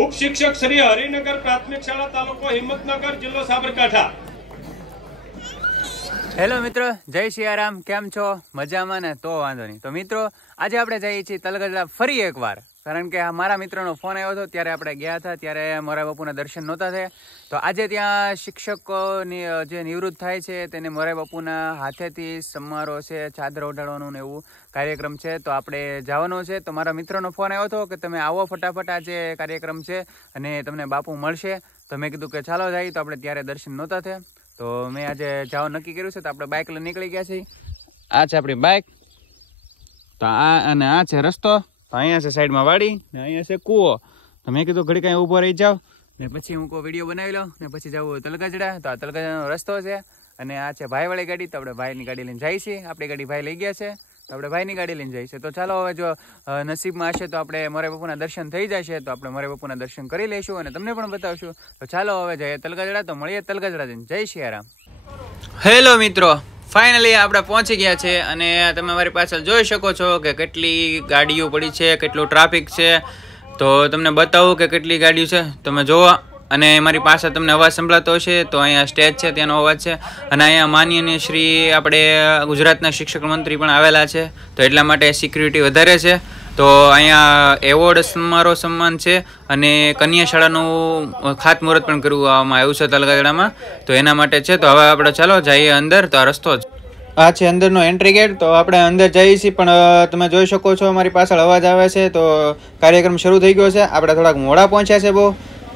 ઉપશિક્ષક શ્રી હરિનગર પ્રાથમિક શાળા તાલુકો હિંમતનગર જિલ્લો સાબરકાંઠા। હેલો મિત્રો, જય સિયારામ। કેમ છો? મજામાં ને? તો વાંધો નહીં। તો મિત્રો, આજે આપણે જઈએ છીએ તલગજડા ફરી એકવાર, કારણ કે મારા મિત્રનો ફોન આવ્યો હતો ત્યારે આપણે ગયા હતા, ત્યારે મોરારી બાપુના દર્શન નહોતા થયા। તો આજે ત્યાં શિક્ષકોની જે નિવૃત્ત થાય છે તેને મોરારી બાપુના હાથેથી સમારોહ છે, ચાદર ઓઢાડવાનું ને એવું કાર્યક્રમ છે, તો આપણે જવાનો છે। તો મારા મિત્રનો ફોન આવ્યો હતો કે તમે આવો ફટાફટ, આજે કાર્યક્રમ છે અને તમને બાપુ મળશે। તો મેં કીધું કે ચાલો જાય। તો આપણે ત્યારે દર્શન નહોતા થયા, તો મેં આજે જવાનું નક્કી કર્યું છે। તો આપણે બાઇક લઈને નીકળી ગયા છીએ। આ છે આપણી બાઇક, તો આ અને આ છે રસ્તો, તો અહીંયા છે સાઈડમાં વાડી ને અહીંયા છે કૂવો। તો મેં કીધું ઘડી કાંઈ ઊભો રહી જાવ ને પછી હું કોઈ વિડીયો બનાવી લઉં ને પછી જવું તલગજડા। તો આ તલગજડાનો રસ્તો છે અને આ છે ભાઈવાળી ગાડી। તો આપણે ભાઈની ગાડી લઈને જઈએ છીએ, આપણી ગાડી ભાઈ લઈ ગયા છે, તો આપણે ભાઈની ગાડી લઈને જઈએ છીએ। તો ચાલો, હવે જો નસીબમાં હશે તો આપણે મોરારી બાપુના દર્શન થઈ જશે, તો આપણે મોરારી બાપુના દર્શન કરી લઈશું અને તમને પણ બતાવશું। તો ચાલો હવે જઈએ તલગજડા, તો મળીએ તલગજડા જઈને। જય સિયારામ। હેલો મિત્રો, ફાઇનલી આપણે પહોંચી ગયા છે અને તમે મારી પાછળ જોઈ શકો છો કે કેટલી ગાડીઓ પડી છે, કેટલું ટ્રાફિક છે। તો તમને બતાવું કે કેટલી ગાડીઓ છે, તમે જોવો। અને મારી પાસે તમને અવાજ સંભળાતો હશે, તો અહીંયા સ્ટેજ છે ત્યાંનો અવાજ છે અને અહીંયા માનનીય શ્રી આપણે ગુજરાતના શિક્ષક મંત્રી પણ આવેલા છે, તો એટલા માટે સિક્યુરિટી વધારે છે। તો અહીંયા એવોર્ડ સમારોહ સન્માન છે અને કન્યા શાળાનું ખાતમુહૂર્ત પણ કરવામાં આવ્યું છે તલગજડામાં, તો એના માટે છે। તો હવે આપણે ચાલો જઈએ અંદર। તો આ રસ્તો જ આ છે અંદરનો એન્ટ્રી ગેટ, તો આપણે અંદર જઈએ છીએ, પણ તમે જોઈ શકો છો મારી પાછળ અવાજ આવે છે, તો કાર્યક્રમ શરૂ થઈ ગયો છે। આપણે થોડાક મોડા પહોંચ્યા છે બહુ,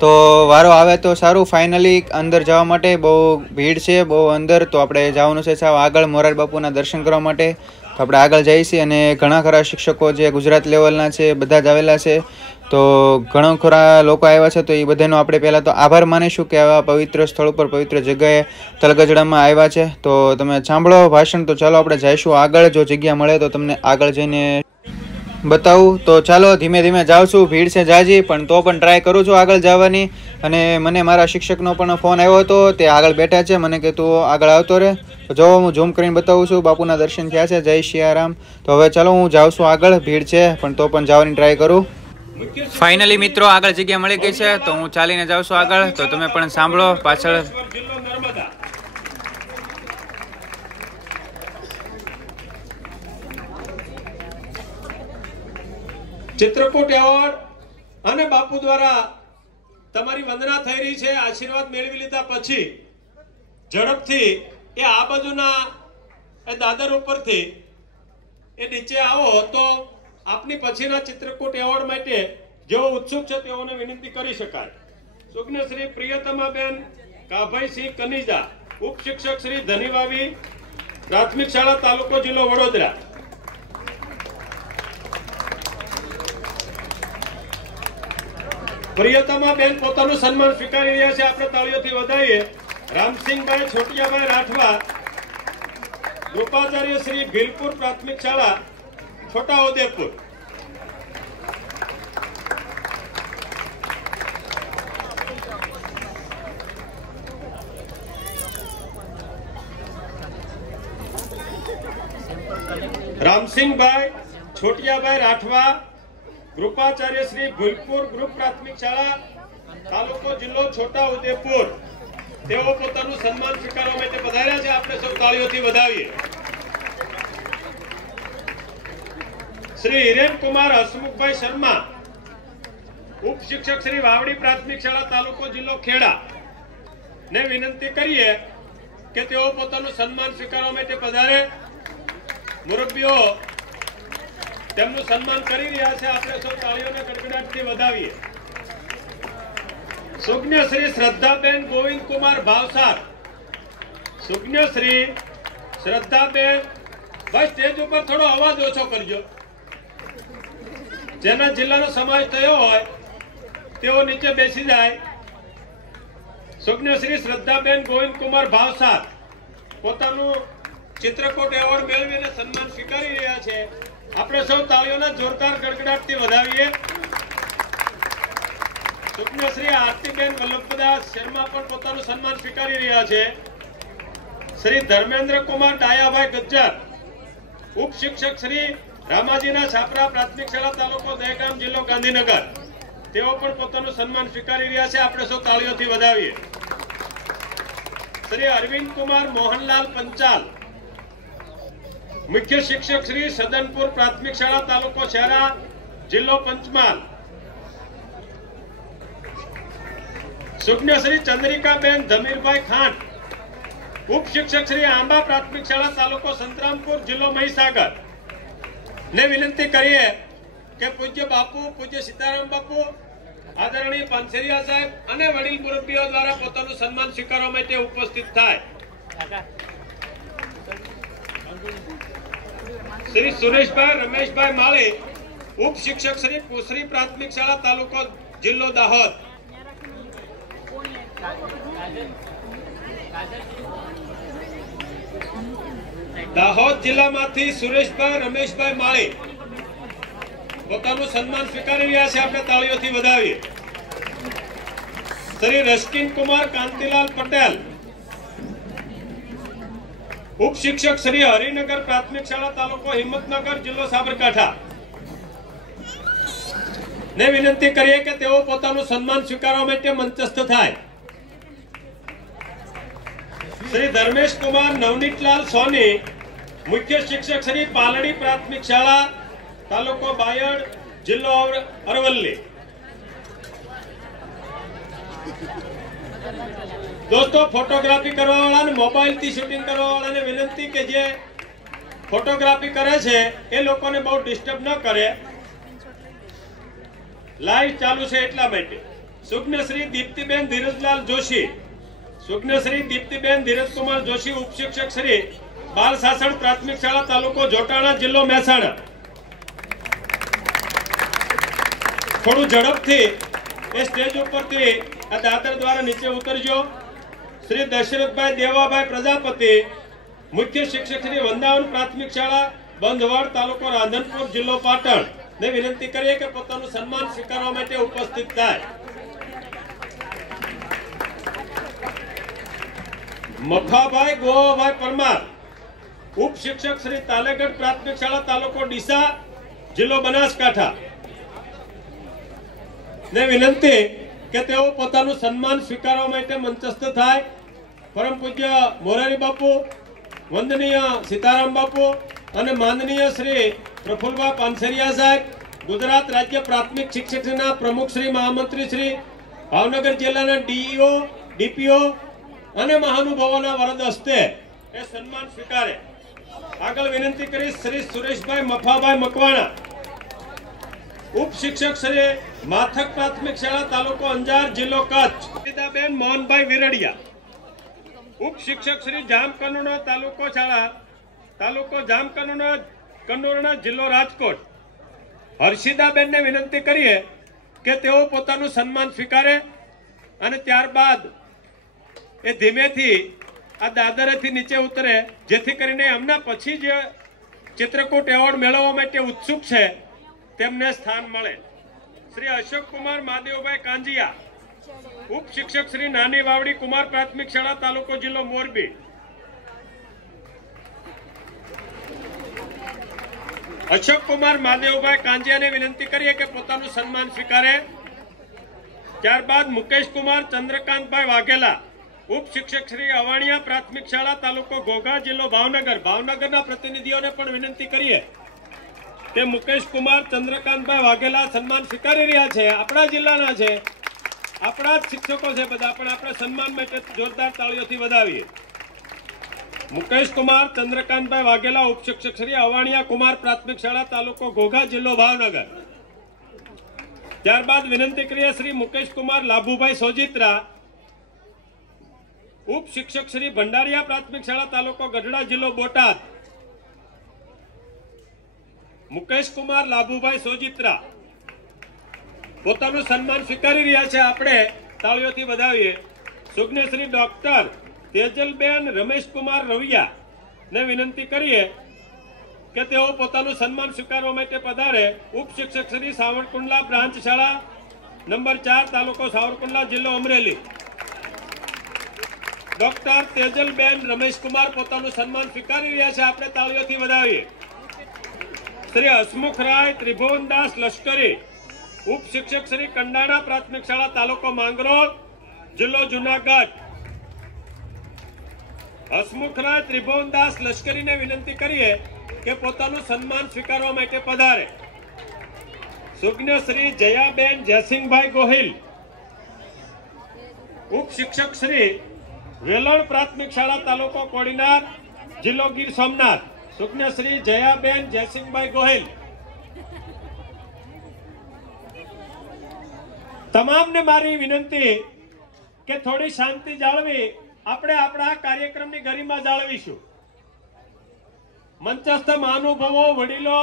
તો વારો આવે તો સારું। ફાઇનલી અંદર જવા માટે બહુ ભીડ છે, બહુ અંદર, તો આપણે જવાનું છે સાવ આગળ મોરારી બાપુના દર્શન કરવા માટે। તો આપણે આગળ જઈએ છીએ અને ઘણા ખરા શિક્ષકો જે ગુજરાત લેવલના છે બધા જ આવેલા છે, તો ઘણા ખરા લોકો આવ્યા છે, તો એ બધાનો આપણે પહેલાં તો આભાર માનીશું કે આવા પવિત્ર સ્થળ ઉપર, પવિત્ર જગ્યાએ તલગજડામાં આવ્યા છે। તો તમે સાંભળો ભાષણ। તો ચાલો આપણે જઈશું આગળ, જો જગ્યા મળે તો તમને આગળ જઈને બતાવું। તો ચાલો ધીમે ધીમે જાઉં છું, ભીડ છે જાજી, પણ તો પણ ટ્રાય કરું છું આગળ જવાની। અને મને મારા શિક્ષકનો પણ ફોન આવ્યો હતો, તે આગળ બેઠા છે, મને કે તું આગળ આવતો રહે। તો જો હું ઝૂમ કરીને બતાવું છું, બાપુના દર્શન થયા છે। જય સિયારામ। તો હવે ચાલો હું જાઉં છું આગળ, ભીડ છે પણ તો પણ જવાની ટ્રાય કરું। ફાઇનલી મિત્રો આગળ જગ્યા મળી ગઈ છે, તો હું ચાલીને જાઉં છું આગળ, તો તમે પણ સાંભળો પાછળ। ચિત્રકૂટ એવોર્ડ અને બાપુ દ્વારા તમારી વંદના થઈ રહી છે। આશીર્વાદ મેળવી લીધા પછી ઝડપથી એ આ બાજુના એ દાદર ઉપરથી એ નીચે આવો, તો આપની પછીના ચિત્રકૂટ એવોર્ડ માટે જેઓ ઉત્સુક છે તેઓને વિનંતી કરી શકાય। સુજ્ઞ શ્રી પ્રિયતમાબેન કાભાઈસિંહ કનીજા, ઉપશિક્ષક શ્રી ધનીવાવી પ્રાથમિક શાળા તાલુકો જિલ્લો વડોદરા। પ્રિયતમાબેન પોતાનું સન્માન સ્વીકારી રહ્યા છે, આપણે તાળીઓથી વધાવીએ। રામસિંહભાઈ છોટિયાભાઈ રાઠવા, કૃપાચાર્ય શ્રી ભીલપુર પ્રાથમિક શાળા છોટાઉદેપુર। રામસિંહભાઈ છોટિયાભાઈ રાઠવા, કૃપાચાર્ય શ્રી ભીલપુર ગ્રુપ પ્રાથમિક શાળા તાલુકો જિલ્લો છોટાઉદેપુર, તેઓ પોતાનું સન્માન સ્વીકારવા માટે પધાર્યા છે, આપણે સૌ તાળીઓથી વધાવીએ। શ્રી હિરેનકુમાર હસમુખભાઈ શર્મા, ઉપશિક્ષક શ્રી વાવડી પ્રાથમિક શાળા તાલુકો જિલ્લો ખેડા, ને વિનંતી કરીએ કે તેઓ પોતાનું સન્માન સ્વીકારવા માટે પધારે। મુરબ્બીઓ તેમનું સન્માન કરી રહ્યા છે, આપણે સૌ તાળીઓના ગડગડાટથી વધાવીએ। સુજ્ઞ શ્રી શ્રદ્ધાબેન ગોવિંદકુમાર ભાવસાર, સુજ્ઞ શ્રી શ્રદ્ધાબેન, ભાઈ સ્ટેજ ઉપર થોડો અવાજ ઓછો કરજો, જેના જિલ્લાનો સમાવેશ થયો હોય તેઓ નીચે બેસી જાય। સુજ્ઞ શ્રી શ્રદ્ધાબેન ગોવિંદકુમાર ભાવસાર પોતાનું ચિત્રકૂટ એવોર્ડ મેળવીને સન્માન સ્વીકારી રહ્યા છે, આપણે સૌ તાળીઓના જોરદાર ગડગડાટથી વધાવીએ। સુજ્ઞ શ્રી આરતીબેન વલ્લભદાસ શર્મા પણ પોતાનું સન્માન સ્વીકારી રહ્યા છે। શ્રી ધર્મેન્દ્ર કુમાર ડાયાભાઈ ગજ્જર, ઉપશિક્ષક શ્રી રામાજીના છાપરા પ્રાથમિક શાળા તાલુકો દહેગામ જિલ્લો ગાંધીનગર, તેઓ પણ પોતાનું સન્માન સ્વીકારી રહ્યા છે. આપણે સૌ તાળીઓથી વધાવીએ. શ્રી અરવિંદ કુમાર મોહનલાલ પંચાલ, મુખ્ય શિક્ષક શ્રી સદનપુર પ્રાથમિક શાળા, તાલુકો શહેરા, જિલ્લો પંચમહાલ. સુજ્ઞ શ્રી ચંદ્રિકાબેન ધમીરભાઈ ખાંટ, ઉપ શિક્ષક શ્રી આંબા પ્રાથમિક શાળા, તાલુકો સંતરામપુર, જિલ્લો મહીસાગર. ને વિનંતી કરીએ કે પૂજ્ય બાપુ, પૂજ્ય સીતારામ બાપુ, આદરણીય પાનસેરિયા સાહેબ અને વડીલ મુરબ્બીઓ દ્વારા પોતાનું સન્માન સ્વીકારવા માટે ઉપસ્થિત થાય. શ્રી સુરેશભાઈ રમેશભાઈ માળી, ઉપ શિક્ષક શ્રી કુસરી પ્રાથમિક શાળા, તાલુકો જિલ્લો દાહોદ. દાહોદ જિલ્લામાંથી સુરેશભાઈ રમેશભાઈ માળી પોતાનું સન્માન સ્વીકારી રહ્યા છે. આપણે તાળીઓથી વધાવીએ. શ્રી રશ્કિન કુમાર કાંતિલાલ પટેલ, ઉપ શિક્ષક શ્રી હરિનગર પ્રાથમિક શાળા, તાલુકો હિંમતનગર, જિલ્લો સાબરકાંઠા. ને વિનંતી કરીએ કે તેઓ પોતાનું સન્માન સ્વીકારવા માટે મંચસ્થ થાય. શ્રી ધર્મેશ કુમાર નવનીતલાલ સોની, મુખ્ય શિક્ષક શ્રી પાલડી પ્રાથમિક શાળા, તાલુકો બાયડ, જિલ્લો અરવલ્લી. દોસ્તો, ફોટોગ્રાફી કરવા વાળા અને મોબાઈલ થી શૂટિંગ કરવા વાળાને વિનંતી કે જે ફોટોગ્રાફી કરે છે એ લોકોને બહુ ડિસ્ટર્બ ન કરે. લાઈવ ચાલુ છે એટલા માટે. સુજ્ઞ શ્રી દીપ્તિબેન ધીરજલાલ જોશી, સુજ્ઞ શ્રી દીપ્તિબેન ધીરજકુમાર જોશી, ઉપ શિક્ષક શ્રી બાલ શાસન પ્રાથમિક શાળા, તાલુકો જોટાણા, જિલ્લો મહેસાણા. થોડું ઝડપથી એ સ્ટેજ ઉપરથી આ દાદર દ્વારા નીચે ઉતરજો. શ્રી દશરથભાઈ દેવાભાઈ પ્રજાપતિ, મુખ્ય શિક્ષક શ્રી વૃંદાવન પ્રાથમિક શાળા, બંધવાડ, તાલુકો રાધનપુર, જિલ્લો પાટણ. ને વિનંતી કરીએ કે પોતાનું સન્માન સ્વીકારવા માટે ઉપસ્થિત થાય. મફાભાઈ ગોવાભાઈ પરમાર, ઉપ શિક્ષક શ્રી તાલેગઢ પ્રાથમિક શાળા, તાલુકો ડીસા, જિલ્લો બનાસકાંઠા. ને વિનંતી કે તેઓ પોતાનું સન્માન સ્વીકારવા માટે મંચસ્થ થાય. પરમ પૂજ્ય મોરારી બાપુ, વંદનીય સીતારામ બાપુ અને માનનીય શ્રી પ્રફુલભાઈ પાનસેરિયા સાહેબ, ગુજરાત રાજ્ય પ્રાથમિક શિક્ષકના પ્રમુખ શ્રી, મહામંત્રી શ્રી, ભાવનગર જિલ્લાના ડીઈઓ, ડીપીઓ અને મહાનુભાવોના વરદ હસ્તે એ સન્માન સ્વીકારે. આગળ વિનંતી કરી શ્રી સુરેશભાઈ મફાભાઈ મકવાણા, ઉપ શિક્ષક શ્રી માથક પ્રાથમિક શાળા, તાલુકો અંજાર, જિલ્લો કચ્છ. બેન મોહનભાઈ વિરડિયા, ઉપ શિક્ષક શ્રી જામકંડોરણા તાલુકો શાળા, તાલુકો જામકંડોરણા, જિલ્લો રાજકોટ. હર્ષિદાબેનને વિનંતી કરીએ કે તેઓ પોતાનું સન્માન સ્વીકારે અને ત્યારબાદ એ ધીમેથી આ દાદરેથી નીચે ઉતરે, જેથી કરીને એમના પછી જે ચિત્રકૂટ એવોર્ડ મેળવવા માટે ઉત્સુક છે તેમને સ્થાન મળે. શ્રી અશોક કુમાર મહાદેવભાઈ કાંજીયા, ઉપ શિક્ષક શ્રી નાની વાવડી કુમાર પ્રાથમિક શાળા, તાલુકો જિલ્લો મોરબી. અશોક કુમાર મહાદેવભાઈ કાંજીયાને વિનંતી કરીએ કે પોતાનું સન્માન સ્વીકારે. ત્યારબાદ મુકેશ કુમાર ચંદ્રકાંતભાઈ વાઘેલા, ઉપ શિક્ષક શ્રી અવાણિયા પ્રાથમિક શાળા, તાલુકો ઘોઘા, જિલ્લો ભાવનગર. ભાવનગરના પ્રતિનિધિઓને પણ વિનંતી કરીએ કે મુકેશ કુમાર ચંદ્રકાંતભાઈ વાઘેલા સન્માન સ્વીકારી રહ્યા છે. આપણા જિલ્લાના છે, આપણા જ શિક્ષકો છે બધા, પણ આપણે સન્માન માટે જોરદાર તાળીઓથી વધાવીએ. મુકેશ કુમાર ચંદ્રકાંતભાઈ વાઘેલા, ઉપ શિક્ષક શ્રી અવાણિયા કુમાર પ્રાથમિક શાળા, તાલુકો ઘોઘા, જિલ્લો ભાવનગર. ત્યારબાદ વિનંતી કરીએ શ્રી મુકેશ કુમાર લાભુભાઈ સોજિત્રા, ઉપ શિક્ષક શ્રી ભંડારીયા પ્રાથમિક શાળા, તાલુકો ગઢડા, જિલ્લો બોટાદ. મુકેશ કુમાર લાભુભાઈ સોજિત્રા પોતાનું સન્માન સ્વીકારી રહ્યા છે. આપણે તાળીઓથી વધાવીએ. સુજ્ઞ શ્રી ડોક્ટર તેજલબેન રમેશકુમાર રવિયા ને વિનંતી કરીએ કે તેઓ પોતાનું સન્માન સ્વીકારવા માટે પધારે. ઉપ શિક્ષક શ્રી સાવરકુંડલા બ્રાન્ચ શાળા નંબર 4, તાલુકો સાવરકુંડલા, જિલ્લો અમરેલી. ડોક્ટર તેજલબેન રમેશકુમાર પોતાનું સન્માન સ્વીકારી રહ્યા છે. આપણે તાળીઓથી વધાવીએ. શ્રી હસમુખ રાય ત્રિભુવનદાસ લશ્કરી, ઉપ શિક્ષક શ્રી કંડાણા પ્રાથમિક શાળા તાલુકો માંગરોળ જિલ્લો જુનાગઢ હસમુખરાજ ત્રિભુવનદાસ લશ્કરીને વિનંતી કરીએ કે પોતાનું સન્માન સ્વીકારવા માટે પધારે. સુજ્ઞ શ્રી જયાબેન જયસિંહભાઈ ગોહિલ ઉપ શિક્ષક શ્રી વેલણ પ્રાથમિક શાળા તાલુકો કોડીનાર જિલ્લો ગીર સોમનાથ સુજ્ઞ શ્રી જયાબેન જયસિંહભાઈ ગોહિલ તમામને મારી વિનંતી કે થોડી શાંતિ જાળવી આપણે આપણા કાર્યક્રમની ગરિમા જાળવીશું. મંચસ્થ મહાનુભાવો વડીલો